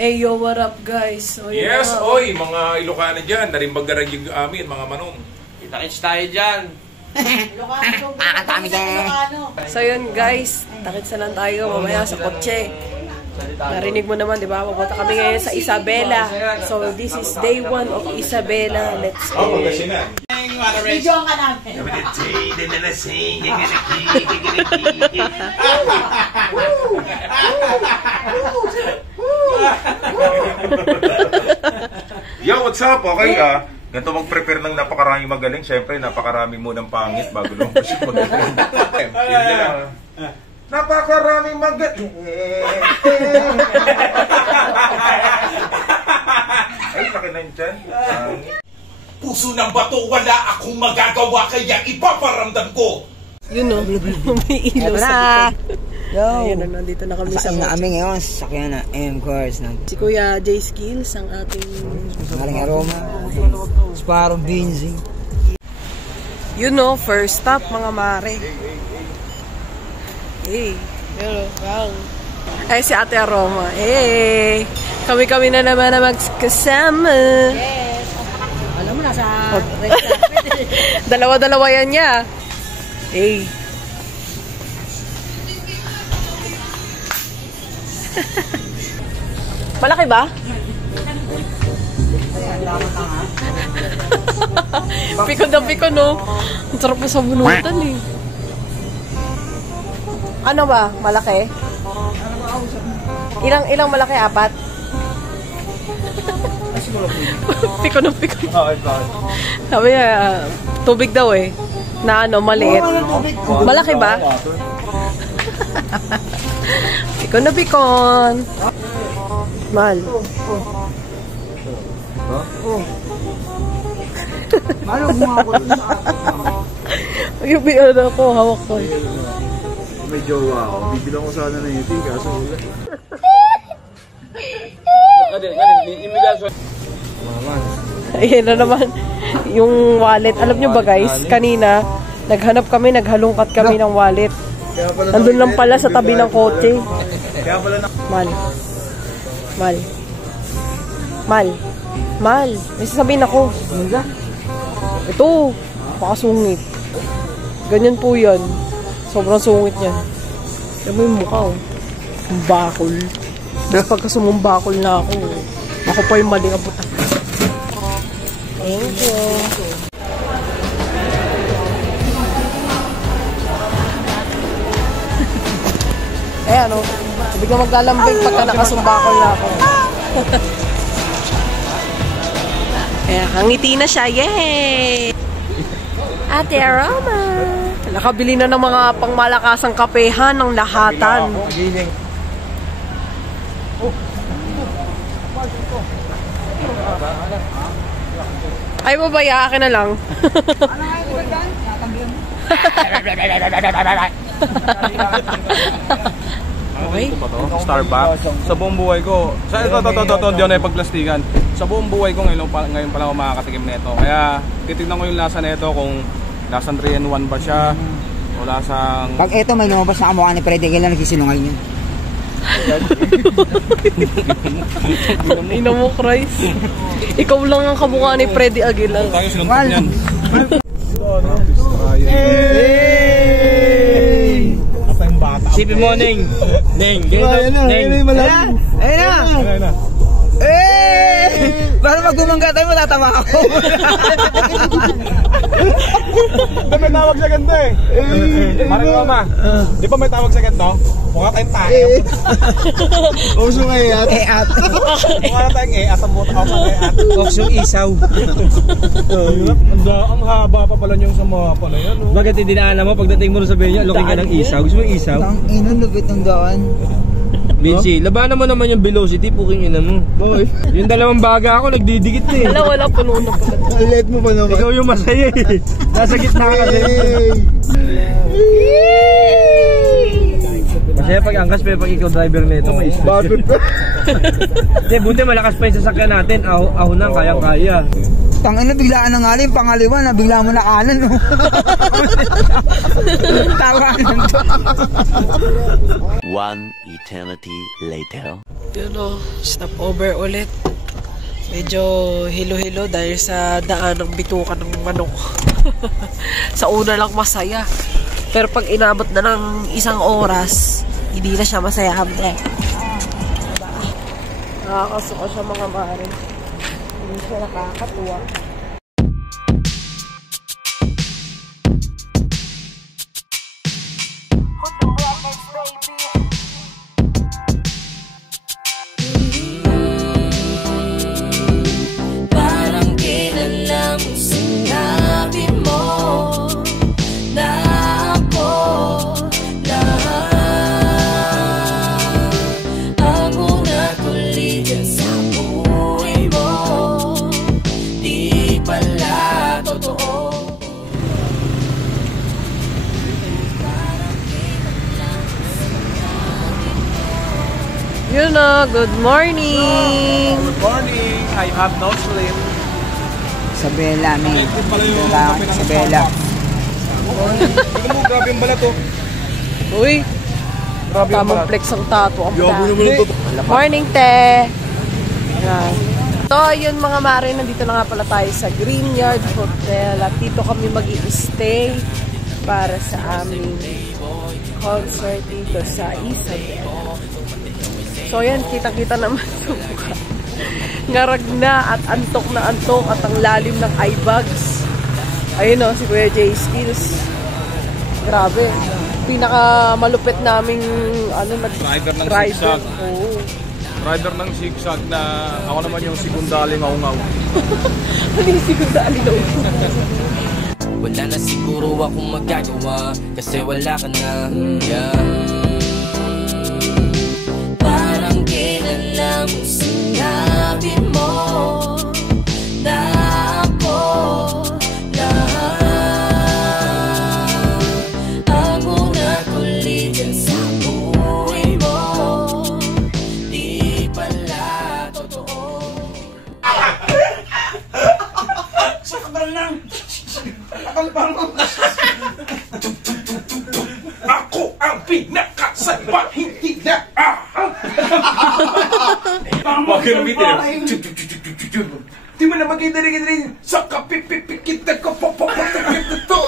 Hey yo, what up guys? So, yes, oy, mga Ilocano dyan, narimbagaran yung amin, mga manong. Kita-kits tayo dyan. So yun guys, takits na lang tayo mamaya sa kotse. Narinig mo naman, di ba? Pupunta kami ngayon sa Isabela. So this is day 1 of Isabela. Let's go. Video ka namin. Yo, what's up? Okay ka? Ganito mag-prepare ng napakarami magaling. Siyempre, napakarami munang pangit bago lumabas yung magaling. Napakarami magaling. Ay, laki na yun dyan. Puso ng bato, wala akong magagawa kaya ipaparamdam ko. Yun o, umiilaw sa likod. Ayun na, nandito na kami sa kotse. Namin ngayon, sakyan na M-Cars. Si Kuya J Skills, ang ating maling aroma. Sparrow Binzi. You know, first stop mga mare. Hey, hello, wow. Ay, si Ate Aroma. Hey, kami-kami na naman na magkasama. Yes. Alam mo, nasa dalawa-dalawa yan niya. Hey. Malaki ba? Piko na piko, no? Ang sarap mo sa bunutan, eh. Ano ba? Malaki? Ilang malaki? 4? Piko na piko. Sabi niya, tubig daw eh. Na ano, maliit. Malaki ba? Pikon na pikon. Mahal. Malo mo ako dun sa yung ano ko, hawak ko. May jowa ako. Bibilang ko sana na yun. Kaso wala. Ayan na naman yung wallet. Alam nyo ba guys, kanina naghanap kami, naghalungkat kami ng wallet. Nandun lang pala sa tabi ng kotse. Mal, may sasabihin ako. Ito, pakasungit. Ganyan po yan. Sobrang sungit niyan. Alam mo yung mukha, oh. Bakol. Pagka sumumbakol na ako, ako pa yung maling abutan. Thank you. Eh ano, hindi ko maglalambing pagka nakasumbakol na ako. Eh, hangiti na siya. Yay! Ate Aroma! Nakabili na ng mga pangmalakasang kapehan ng lahatan. Ay, babaya, akin na lang. Okay. Starbucks. Sa buong buhay ko. Ito, hindi ako na ipagplastikan. Sa buong buhay ko ngayon pa lang ako makakatikim nito. Kaya titignan ko yung lasa nito kung lasang 3-in-1 ba siya o lasang... Pag ito may lumabas na kamukha ni Freddy Aguilar, nagsisinungaling yun. Ina mo, Christ. Ikaw lang ang kamukha ni Freddy Aguilar. Tayo sinuntok niyan. Sipin mo, Neng. Neng. Ayun na. Para pag bumangga tayo, matatawa ako. May tawag sa ganito eh. Maring Roma, di ba may tawag sa ganito? Mukha tayong tayo. Oksong eat. Mukha tayong eat. Ang buta ako ng eat. Oksong isaw. Ang haba pa pala niyong sa mga pala yan. Bakit hindi na mo pagdating mo sa venue, looking ka ng isaw? Gusto mo isaw? Ang inon, lupit ng daan. Vinci, labanan mo naman yung velocity, puking ina mo. Boy. Yung dalawang baga ako, nagdidikit eh. Wala puno na pala. Let mo pa naman. Ikaw yung masaya eh. Nasa gitna ka kasi. Masaya pag angkas, pero pag ikaw driver nito, may stress. Bakit pa? Buti malakas pa yung sasakyan natin. Ahon na, kayang-kaya. Tangina, biglaan na nga rin, pangaliwa na bigla mo na kanan, no? Tawanan to. One eternity later. Yun o, stopover ulit. Medyo hilo-hilo dahil sa daan ng bitukan ng manok. Sa una lang masaya. Pero pag inabot na ng 1 oras, hindi na siya masaya. Diba? Nakakasuka siya mga mare. Hindi siya nakakatuwa. Parang kailan lang sinabi mo na ako ang una tuligan sa buhay mo. Di pala totoo. Yun na, good morning! Good morning! I have no sleep. Isabela, may. Isabela. Tignan mo, grabe yung balat oh. Uy! Grabe yung Tamang balat. flex ang tato. Ang morning, te! Yan. So, yun mga mare, nandito na nga pala tayo sa Greenyard Hotel. At dito kami mag-i-stay para sa aming concert dito sa Isabela. So, yan, kita-kita naman sa mukha. Ngarag na at antok at ang lalim ng eye bags. Ayun o, si Kuya J Skills. Grabe. Pinaka-malupit naming Driver ng driver. zigzag. Oo. Driver ng zigzag na ako naman yung sigundali ngaw-ngaw. Ano yung sigunda alinaw? Wala na siguro akong magagawa kasi wala ka na. Parang kailan lang sinabi mo na ako ang una tuligan sa buhay mo. Di pala totoo. Ako ang pinakasalba, hindi na Huwag ka nabitin. Di mo na magiging sa kapipipikit na kapapapapapit na to.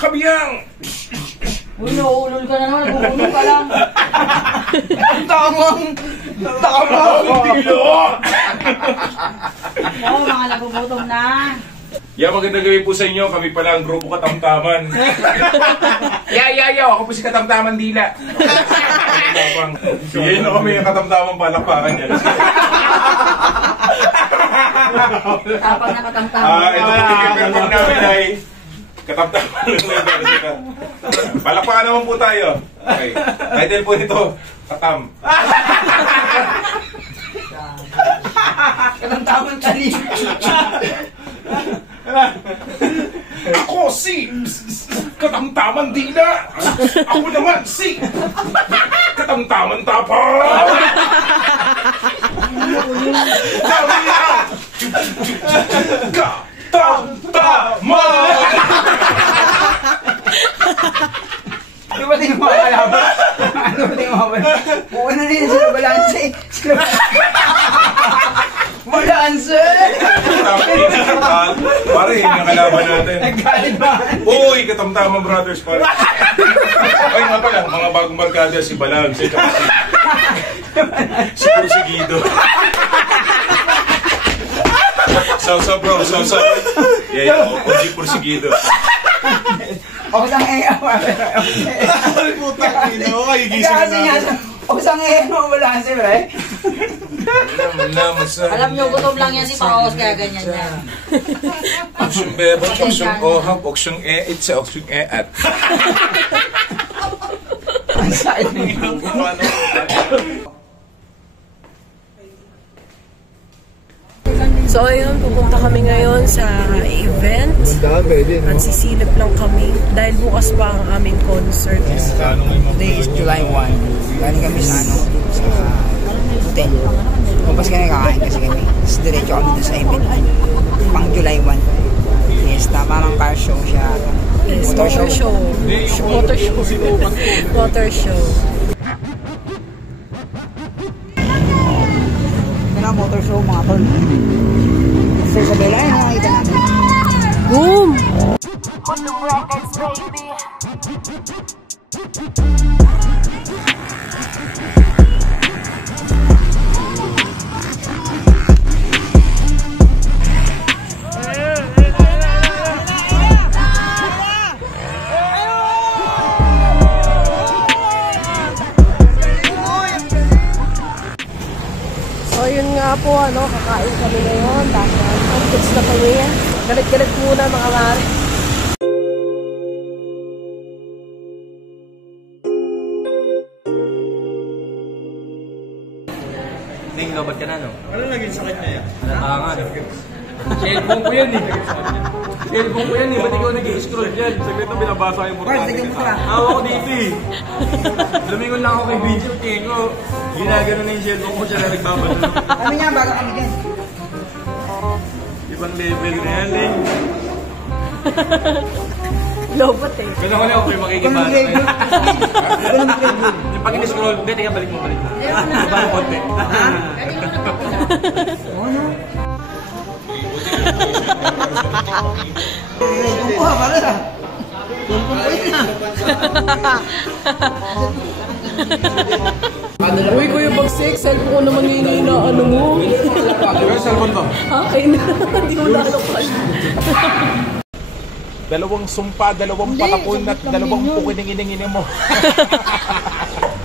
Kabiyang. Ulo-ulol ka na naman, nag-uulol ka lang. Tamang Dilo. Oo, mga nagugutom na. Yeah, magandang gabi po sa inyo. Kami pala ang grupo Katamtaman. Ako po si Katamtaman Dila. Sige na kami yung Katamtaman palakpakan yan. Tapang na katamtaman. Ito po pinipirmong namin ay Katamtaman. Palakpakan naman po tayo. Okay. Title po nito, Katam. Katamtaman kanina. Ako si Katamtaman Dila. Ako naman si Katamtaman Tapang. Kami ang Katamtaman. Di ba di mo kalaban? Ano ba di mo kalaban? Buwan na rin sila balanse. Balanse! Pare, yung kalaban natin. Nagkalit ba? Uy, Katamtaman Brothers pare. Ay nga pala, mga bagong barkada si Balang, si Porsigido. Sausa bro, sausa. Yeah, Oji Porsigido. Osang Putang ina, kagigising na natin. Osang balanse, pre. Alam nyo, gutom lang yan si Paos, kaya ganyan yan. Oksyung bebang, oksyung ohap, oksyung e-it sa oksyung e-at. Ang saan na yun. So ayun, pupunta kami ngayon sa event. At sisilip lang kami dahil bukas pa ang aming concert. Today is July 1. Galing kami sa sa hotel. Lampas kami, kakain kasi kami. Tapos diretso kami doon sa MNI. Pang July 1. Yes, tama mang car show siya. Yes, motor show. Motor show. Motor show. Ito na, motor show mga tol. Sa Isabela, yun nakakita natin. Boom! So yun nga po, kakain kami ngayon. Tapos, goods na kami. Galit-galit muna mga mare. Ning, lobat ka na, no? Ano naging sakit niya yan? Natangan. Cellphone ko yan, eh. Cellphone ko yan, eh. Ba't ikaw nag-i-scroll yan? Saglit na binabasa yung Bart, portal. lagyan mo ito ah. Awa ko dito, eh. Lumingon lang ako kay video, tingin ko. Ginagano na yung cellphone ko siya na nagbabalo. Kami nga, bago kami dyan. Ibang level na yan, eh. Lobat eh. Kasi ako na ako yung makikibasa. Yung pag in-scroll, hindi, tika, balik mo. Baba mo konti. Kuha, para na. Uy, Kuya Bagsik, cellphone ko naman yung inaano mo. Yung cellphone to. Ha? Kayo na. Hindi mo lalakal. Dalawang sumpa, dalawang patapon at dalawang pukining-ining mo.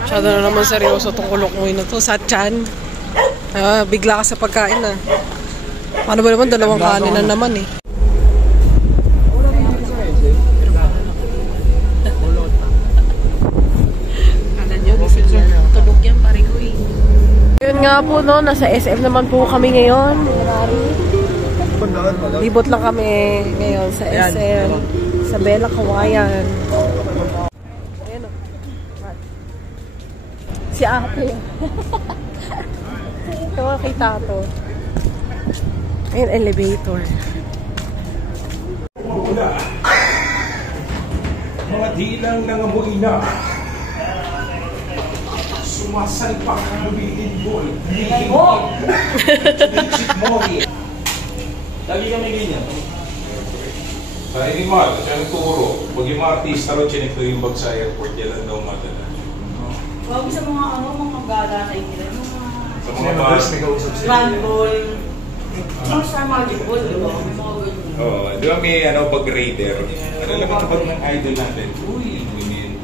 Masyado na naman seryoso itong kulok mo na to. Sa tiyan. Bigla ka sa pagkain na. Paano ba naman? Dalawang kanin na naman eh. Tulog yan, pare ko eh. Yun nga po, no, nasa SM naman po kami ngayon. Libot lang kami ngayon sa SM. Sa Bella Kawayan. Ayan o. Si ate. Ito kay Tato. Ayan, elevator. Mga dilang nangamoy na. Sumasalpak ang lumilindol. Lagi kami ganyan. Sa inimal, siya nagturo. Pag yung mga artista ro, chinek ko yung bag sa airport, yan lang daw madala. Huwag sa mga gala na ilan. Sa mga bus, may kausap Handball. Mga sa mga libol, di ba? Mga ganyan. Oo, di ba may pag raider? Ano lang ang pag ng idol natin? Uy, ingin.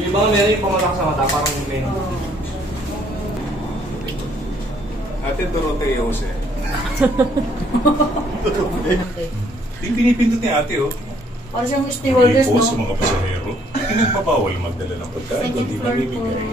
Yung ibang meron yung pamatak sa mata, parang may. Ate Dorotea Jose. Yung pinipindot ni ate, oh. Para siyang stewardess, Sa no? mga pasahero, pinagbabawal magdala ng pagkain, kundi mamimigay.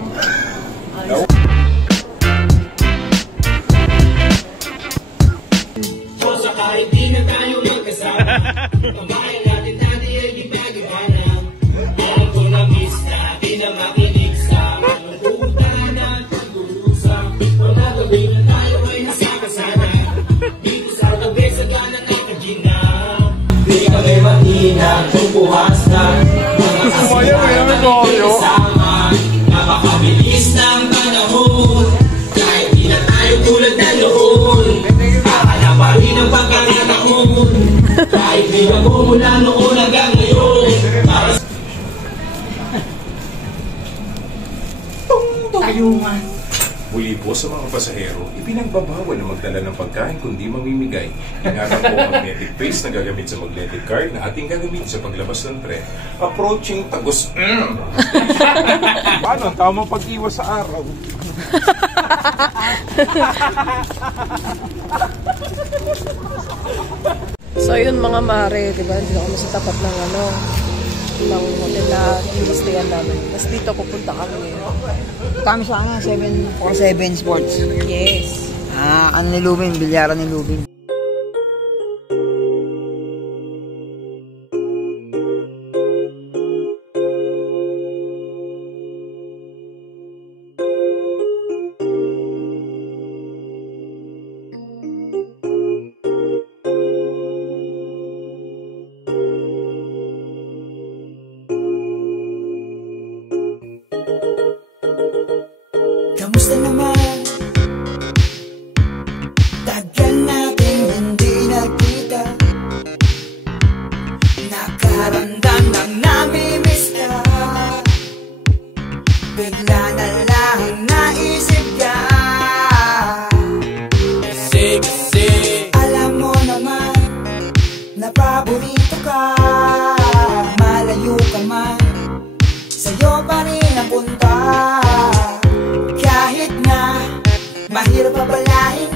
Napakabilis ng panahon. Kahit di na tayo tulad na noon, akala pa rin ang pagkakataon. Kahit di na mula noon hanggang ngayon. Tayungan. Muli po sa mga pasahero, ipinagbabawal na magdala ng pagkain kundi mamimigay. Ingatan po ang magnetic face na gagamit sa magnetic card na ating gagamitin sa paglabas ng tren. Approaching Tagus. Paano? Tamang pag-iwas sa araw. So yun mga mare, di ba? Dito kami sa tapat ng ng hotel na inistayan namin. Tapos dito pupunta kami ngayon. Kami sa 747 Sports. Yes. Ano ni Lubin, bilyaran ni Lubin. Mahirap pabalahin